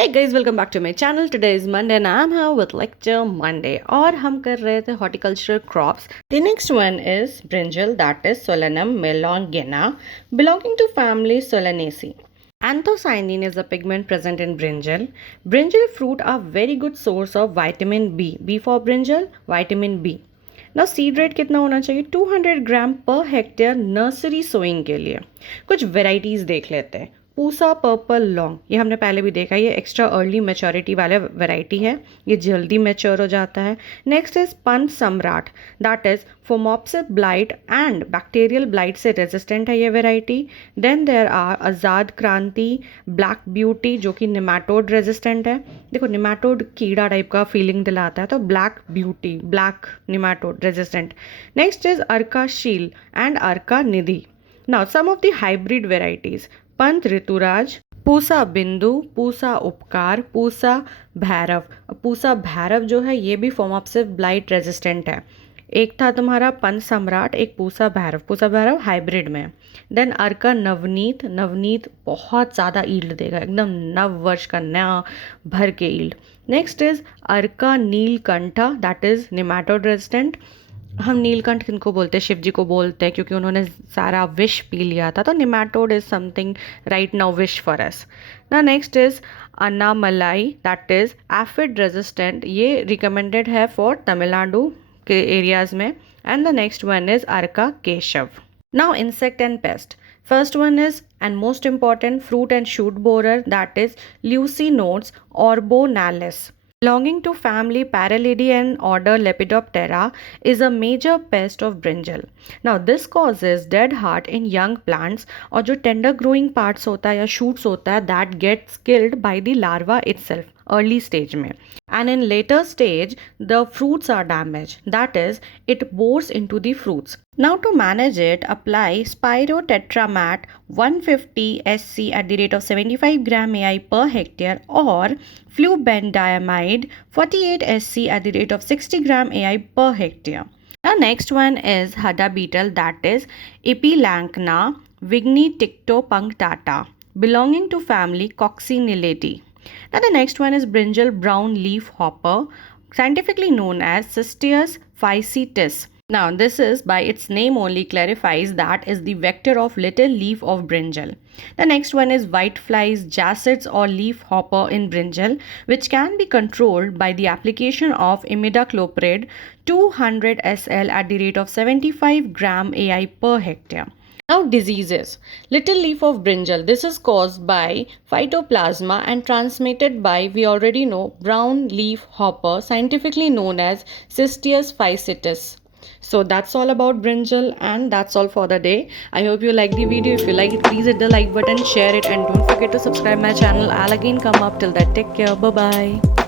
Hey guys, welcome back to my channel. Today is Monday and I'm here with lecture Monday और हम कर रहे थे horticultural crops. The next one is Brinjal, that is Solanum melongena, belonging to family Solanaceae. Anthocyanin is a pigment present in brinjal. Brinjal fruit are very good source of vitamin B. B for brinjal, vitamin B. ना seed rate कितना होना चाहिए 200 ग्राम per hectare nursery sowing के लिए. कुछ varieties देख लेते हैं. पूसा पर्पल लॉन्ग, ये हमने पहले भी देखा, ये एक्स्ट्रा अर्ली मैच्योरिटी वाला वैरायटी है, ये जल्दी मैच्योर हो जाता है. नेक्स्ट इज पंच सम्राट, that is phomopsis blight and bacterial blight से रेजिस्टेंट है ये वैरायटी. देन देयर आर आज़ाद क्रांति, ब्लैक ब्यूटी जो कि निमेटोड रेजिस्टेंट है. देखो निमेटोड कीड़ा टाइप का फीलिंग दिलाता है, तो black beauty, black nematode resistant. Next is Arka Sheel and Arka Nidhi. Now some of the hybrid varieties: Pant Rituraj, Pusa Bindu, Pusa उपकार, पूसा भैरव. पूसा भैरव जो है ये भी फोमोप्सिस ब्लाइट रेजिस्टेंट है. एक था तुम्हारा पंच सम्राट, एक पूसा भैरव हाइब्रिड में. देन अर्का नवनीत, नवनीत बहुत ज़्यादा ईल्ड देगा, एकदम नव वर्ष का नया भर के yield. Next is Arka Neelkantha, that is nematode resistant. हम नीलकंठ किनको बोलते हैं? शिव जी को बोलते हैं, क्योंकि उन्होंने सारा विष पी लिया था. तो nematode is something right now wish for us. ना next is Annamalai, that is aphid resistant. ये रिकमेंडेड है फॉर तमिलनाडु के एरियाज में. And the next one is Arka Keshav. Now insect and pest. First one is and most important fruit and shoot borer, that is Leucinodes orbonalis. Belonging to family Paralidae and order Lepidoptera, is a major pest of brinjal. Now this causes dead heart in young plants, और जो tender growing parts होता है या shoots होता है, that gets killed by the larva itself early stage में. And in later stage the fruits are damaged, that is it bores into the fruits. Now to manage it, apply Spirotetramat 150 SC at the rate of 75 gram AI per hectare or flubendiamide 48 SC at the rate of 60 gram AI per hectare. The next one is Hada Beetle, that is Epilancna vignitictopunctata, belonging to family Coccinellatae. Now the next one is Brinjal brown leaf hopper, scientifically known as Cystius physetis. Now this is by its name only clarifies that is the vector of little leaf of brinjal. The next one is whiteflies, jacids or leaf hopper in brinjal, which can be controlled by the application of imidacloprid 200 SL at the rate of 75 gram AI per hectare. Now diseases. Little leaf of brinjal. This is caused by phytoplasma and transmitted by, we already know, brown leaf hopper, scientifically known as Cystius physetis. So that's all about brinjal and that's all for the day. I hope you like the video. If you like it, please hit the like button, share it, and don't forget to subscribe my channel. I'll again come up. Till that, take care. Bye bye.